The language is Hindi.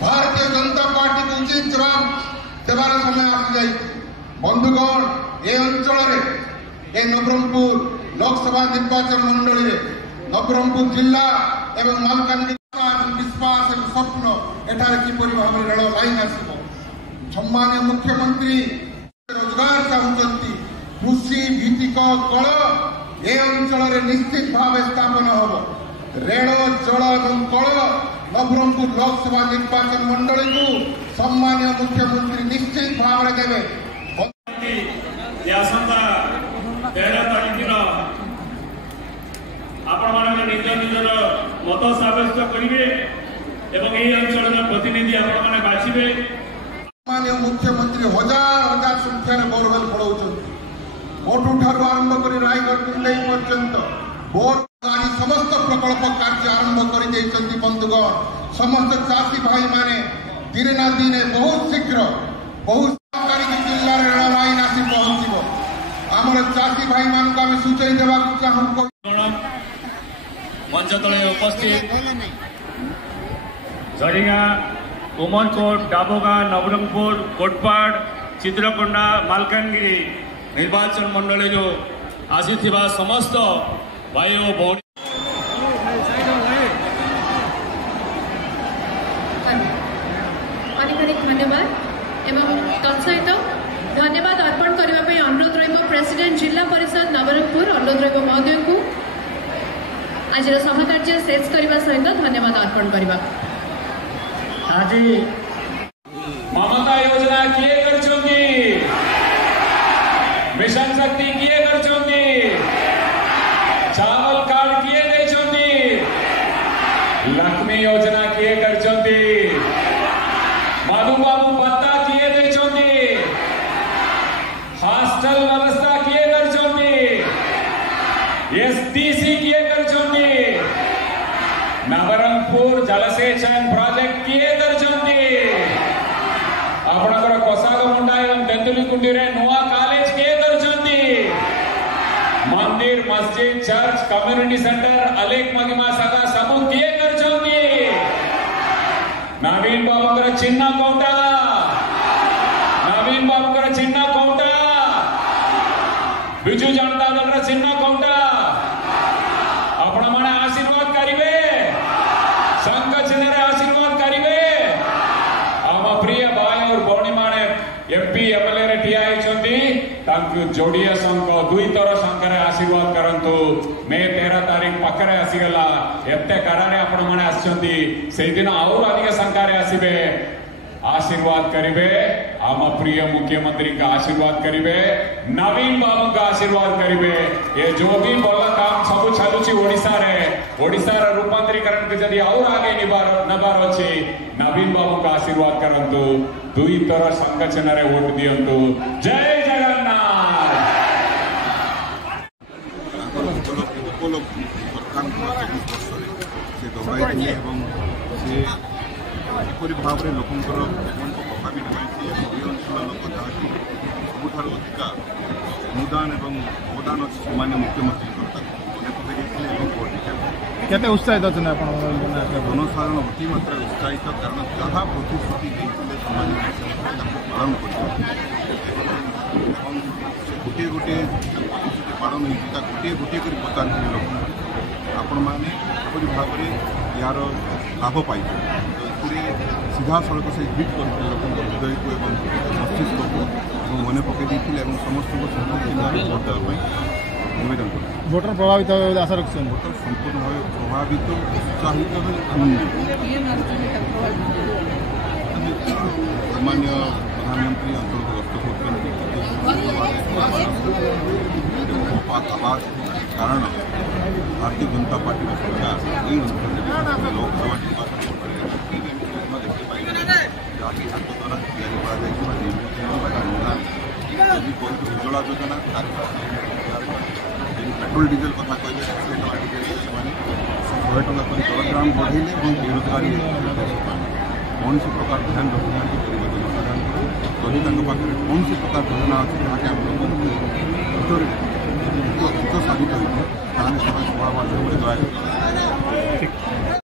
भारतीय जनता पार्टी को उचित जवाब देवार समय आसी जाए। बंधुगण ए अंचल ए नवरंगपुर लोकसभा निर्वाचन मंडल नवरंगपुर जिला एवं मालकानगिरी विश्वास और स्वप्न एठार किपरि भाव रेल लाइन आसब। सम्मान्य मुख्यमंत्री रोजगार चाहते कृषि भित्तिक कल ए अंचल निश्चित भाव स्थापन हम। रेल जल और कल नवरंगपुर लोकसभा निर्वाचन मंडल को सम्मान्य मुख्यमंत्री निश्चित भाव में देवे। 13 तारीख दिन आपण मान निज निजर मत सब्यस्त करेंगे एवं यही अंचल प्रतिनिधि आपण मैंने बाछिबे। सम्मान्य मुख्यमंत्री हजार हजार संख्यार बोरवेल पड़ाऊँ मोटू ठार आरंभ कर रायगढ़ पर्यंत बोर आज समस्त प्रकल्प कार्य आरंभ कर बंधुगण। समस्त चाषी भाई माने दिने ना दिने बहुत शीघ्र बहुत जिले रेल लाइन आसी पहुंचब। आमर चाषी भाई मान को आम सूचना देवा चाहूँ। मंच तले उपस्थित झरिया उमरकोट डाबोगां नवरंगपुर कोटपाड़ चित्रकोंडा मालकानगिरी निर्वाचन मंडल जो आसी समस्त भाई और भौणी अनेक धन्यवाद एवं तत्सहित धन्यवाद अर्पण करने अनुरोध रहा प्रेसिडेंट जिला परिषद नवरंगपुर अनुरोध रहा महोदय को आज सहकार्य शेष करने सहित धन्यवाद अर्पण करने। आज ममता योजना किए करछोंती मिशन शक्ति किए करछोंती चावल कार्ड किए देछोंती लक्ष्मी योजना किए करछोंती मधुबाबू भत्ता किए देछोंती हॉस्टल व्यवस्था किए करछोंती एसटीसी किए करछोंती नवरंगपुर जलसेचन प्रोजेक्ट किए करछोंती आपणकर कोसाग मुंडा एवं तेंतुलीकुंडी रे नुआ कॉलेज किए करछोंती मंदिर मस्जिद चर्च कम्युनिटी सेंटर अलेख महिमा सगा सबू किए करछोंती नवीन बाबूकर चिन्ह कोटा नवीन बाबूकर चिन्ह कोटा बिजू जनता दल चिन्ह कोटा आपण माने आशीर्वाद करिवे संघ चिन्ह आशीर्वाद करिवे। आम प्रिय भाई और भौणी माने एमपी एमएलए रे ठिया होइछंती तांकु जोड़िया संघ दुई थर संघ रे आशीर्वाद करंतु। मे 13 तारीख पाखरे आसीगला एते कारारे आपण माने आछंती सेहि दिन और अधिक संख्या रे आसीबे आशीर्वाद करिवे। आम प्रिय मुख्यमंत्री का आशीर्वाद करिवे नवीन बाबू का आशीर्वाद करिवे। ये जो भी भल काम सब चलुची ओडिशा रे रूपांतरीकरण के जदि और आगे नबार अच्छी नवीन बाबू का आशीर्वाद करंतु दुई थर संघ चिन्ह रे वोट दियंतु। जय जगन्नाथ। किपरि भाव में लोकंर प्रभावित होती अंचल लोक जहाँकि सबुठ अधिक अनुदान और अवदान अच्छी सामान्य मुख्यमंत्री केते उत्साहित अच्छा जनसाधारण अति मात्रा उत्साहित कारण जहाँ प्रतिश्रुति सामान्य मुख्यमंत्री पालन गोटे गोटे प्रतिश्रुति पालन होता गोटे गोटे कर पचार लोक आपण मैंने किपरि भाव में यार लाभ पाई सीधा सड़क से हिट करते लोक हृदय को मस्तिष्क को मन पकई समस्त भोट देवाई निवेदन कर भोटर प्रभावित आशा रखते भोटर संपूर्ण भाव प्रभावित उत्साहित सामान्य प्रधानमंत्री अंचल को गस्त आवाज कारण भारतीय जनता पार्टी सरकार लोकसभा निर्वाचन उज्ज्वला योजना पेट्रोल डीजेल कथा कहे 100 टका किलोग्राम बढ़े बेरोजगारी कौन सी प्रकार ध्यान रखना जदि पाखे कौन सी प्रकार योजना अच्छी जहाँ साबित होता है सभा दया